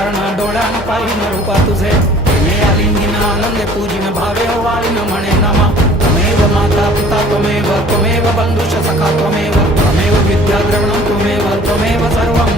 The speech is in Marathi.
चरण डोळ्यान पाहिन रूपा तुझे प्रेमे आलिंगिन आनंदे पूजिन भावे वाळीन म्हणे नमा त्वमेव माता पिता त्वमेव त्वमेव बंधुश्च सखा त्वमेव त्वमेव विद्या द्रविणं त्वमेव त्वमेव सर्वं